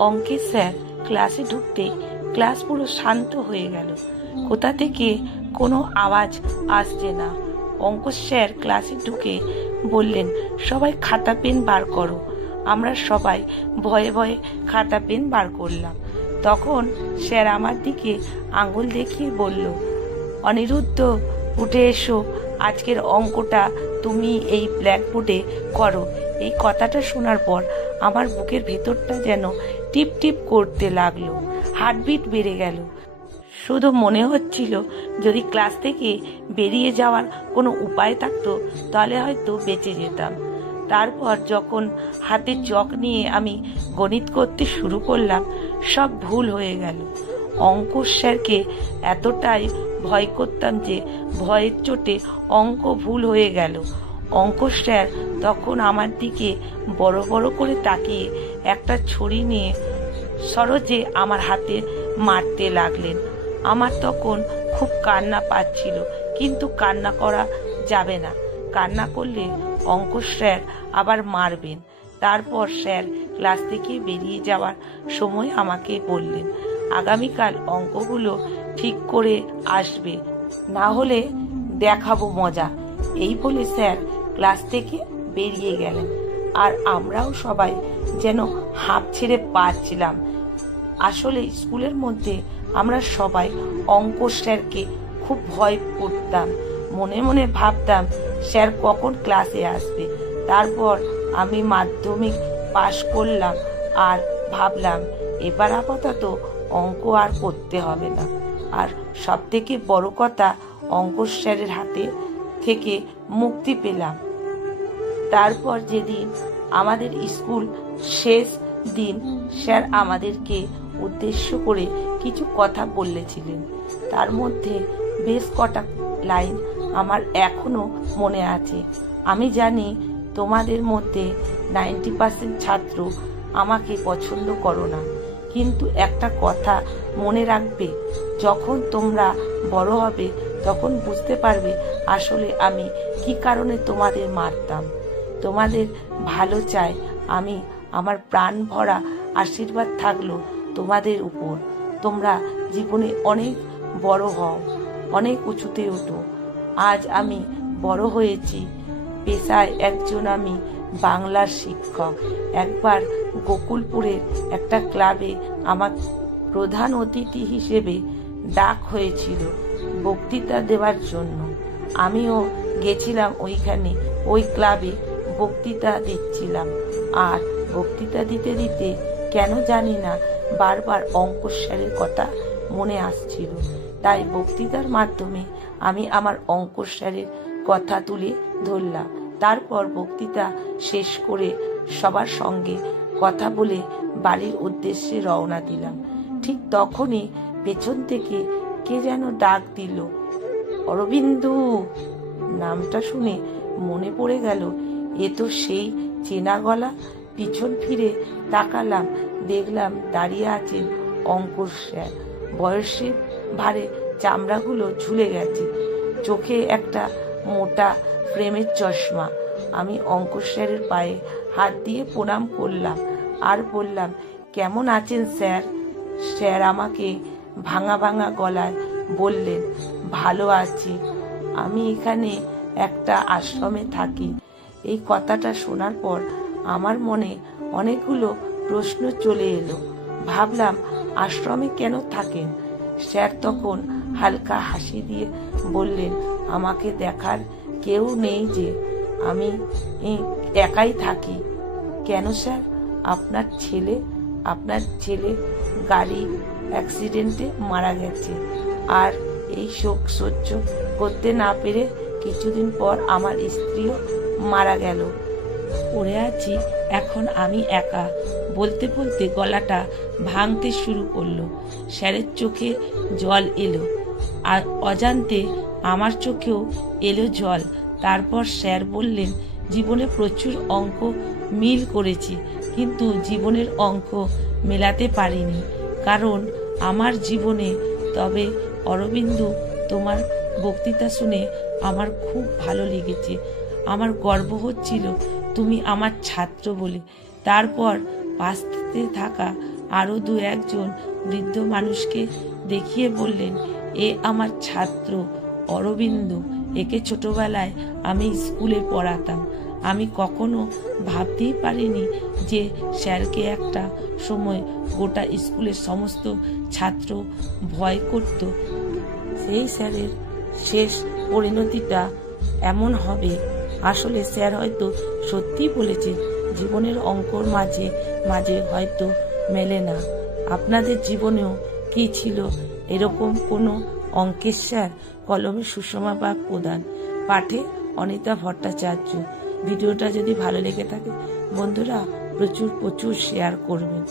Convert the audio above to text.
অঙ্কের স্যার ক্লাসে ঢুকতে ক্লাস পুরো শান্ত হয়ে গেল। কোথা থেকে কোনো আওয়াজ আসছে না। অঙ্ক স্যার ক্লাসে ঢুকে বললেন, সবাই খাতা পেন বার করো। আমরা সবাই ভয়ে ভয়ে খাতা পেন বার করলাম। তখন স্যার আমার দিকে আঙুল দেখিয়ে বলল, অনিরুদ্ধ, উঠে এসো, আজকের অঙ্কটা তুমি এই ব্ল্যাকবোর্ডে করো। এই কথাটা শোনার পর আমার বুকের ভেতরটা যেন টিপ টিপ করতে লাগলো, হার্টবিট বেড়ে গেল। শুধু মনে হচ্ছিল যদি ক্লাস থেকে বেরিয়ে যাওয়ার কোনো উপায় থাকতো তাহলে হয়তো বেঁচে যেতাম। তারপর যখন হাতে চক নিয়ে আমি গণিত করতে শুরু করলাম, সব ভুল হয়ে গেল। অঙ্ক স্যারকে এতটাই ভয় করতাম যে ভয়ের চোটে অঙ্ক ভুল হয়ে গেল। অঙ্ক স্যার তখন আমার দিকে বড় বড় করে তাকিয়ে একটা ছুরি নিয়ে সরজে আমার হাতে মারতে লাগলেন। আমার তখন খুব কান্না পাচ্ছিল, কিন্তু কান্না করা যাবে না। কান্না করলে অঙ্ক স্যার আবার মারবেন। তারপর স্যার ক্লাস থেকে বেরিয়ে যাওয়ার সময় আমাকে বললেন, আগামীকাল অঙ্কগুলো ঠিক করে আসবে, না হলে দেখাবো মজা। এই বলে স্যার ক্লাস থেকে বেরিয়ে গেলেন। আর আমরাও সবাই যেন হাঁপ ছেড়ে বাঁচছিলাম। আসলে স্কুলের মধ্যে আমরা সবাই অঙ্ক স্যারকে খুব ভয় করতাম। মনে মনে ভাবতাম স্যার কখন ক্লাসে আসবে। তারপর আমি মাধ্যমিক পাশ করলাম আর ভাবলাম এবার আপাতত অঙ্ক আর করতে হবে না। আর সব থেকে বড় কথা, অঙ্ক স্যারের হাতে থেকে মুক্তি পেলাম। তারপর যেদিন আমাদের স্কুল শেষ দিন, স্যার আমাদেরকে উদ্দেশ্য করে কিছু কথা বলেছিলেন। তার মধ্যে বেশ কটা লাইন আমার এখনো মনে আছে। আমি জানি তোমাদের মধ্যে 90% ছাত্র আমাকে পছন্দ করো না, কিন্তু একটা কথা মনে রাখবে, যখন তোমরা বড় হবে তখন বুঝতে পারবে আসলে আমি কি কারণে তোমাদের মারতাম। তোমাদের ভালো চাই আমি। আমার প্রাণ ভরা আশীর্বাদ থাকলো তোমাদের উপর। তোমরা জীবনে অনেক বড় হও, অনেক উঁচুতে ওঠো। আজ আমি বড় হয়েছি, পেশায় একজন আমি বাংলার শিক্ষক। একবার গোকুলপুরের একটা ক্লাবে আমার প্রধান অতিথি হিসেবে ডাক হয়েছিল বক্তৃতা দেওয়ার জন্য। আমিও গেছিলাম ওইখানে। ওই ক্লাবে বক্তৃতা দিচ্ছিলাম। আর বক্তৃতা দিতে দিতে কেন জানি না বারবার অঙ্ক স্যারের কথা মনে আসছিল। তাই বক্তৃতার মাধ্যমে আমি আমার অঙ্ক স্যারের কথা তুলে ধরলাম। তারপর বক্তৃতা শেষ করে সবার সঙ্গে কথা বলে বাড়ির উদ্দেশ্যে রওনা দিলাম। ঠিক তখনই পেছন থেকে কে যেন ডাক দিল, অরবিন্দু। নামটা শুনে মনে পড়ে গেল এ তো সেই চেনা গলা। পিছন ফিরে তাকালাম, দেখলাম দাঁড়িয়ে আছেন অঙ্ক স্যার। বয়সের ভারে চামড়াগুলো ঝুলে গেছে, চোখে একটা মোটা ফ্রেমের চশমা। আমি অঙ্ক স্যারের পায়ে হাত দিয়ে প্রণাম করলাম আর বললাম, কেমন আছেন স্যার? স্যার আমাকে ভাঙা ভাঙা গলায় বললেন, ভালো আছি। আমি এখানে একটা আশ্রমে থাকি। এই কথাটা শোনার পর আমার মনে অনেকগুলো প্রশ্ন চলে এলো। ভাবলাম, আশ্রমে কেন থাকেন? স্যার তখন হালকা হাসি দিয়ে বললেন, আমাকে দেখার কেউ নেই যে, আমি একাই থাকি। কেন স্যার? আপনার ছেলে গাড়ি অ্যাক্সিডেন্টে মারা গেছে। আর এই শোক সহ্য করতে না পেরে কিছুদিন পর আমার স্ত্রীও মারা গেল। পড়ে আছি এখন আমি একা। বলতে বলতে গলাটা ভাঙতে শুরু করলো। স্যারের চোখে জল এলো, আর অজান্তে আমার চোখেও এলো জল। তারপর স্যার বললেন, জীবনে প্রচুর অঙ্ক মিল করেছি, কিন্তু জীবনের অঙ্ক মেলাতে পারিনি, কারণ আমার জীবনে। তবে অরবিন্দু, তোমার বক্তৃতা শুনে আমার খুব ভালো লেগেছে। আমার গর্ব হচ্ছিল তুমি আমার ছাত্র বলে। তারপর পাশে থাকা আরও দু একজন বৃদ্ধ মানুষকে দেখিয়ে বললেন, এ আমার ছাত্র অরবিন্দ। একে ছোটবেলায় আমি স্কুলে পড়াতাম। আমি কখনো ভাবতেই পারিনি যে স্যারকে একটা সময় গোটা স্কুলের সমস্ত ছাত্র ভয় করত। সেই স্যারের শেষ পরিণতিটা এমন হবে। আসলে স্যার হয়তো সত্যিই বলেছে, জীবনের অঙ্কর মাঝে মাঝে হয়তো মেলে না। আপনাদের জীবনেও কি ছিল এরকম কোনো অঙ্কের স্যার? কলমে সুষমা বাগ প্রধান, পাঠে অনিতা ভট্টাচার্য। ভিডিওটা যদি ভালো লেগে থাকে বন্ধুরা প্রচুর শেয়ার করবেন।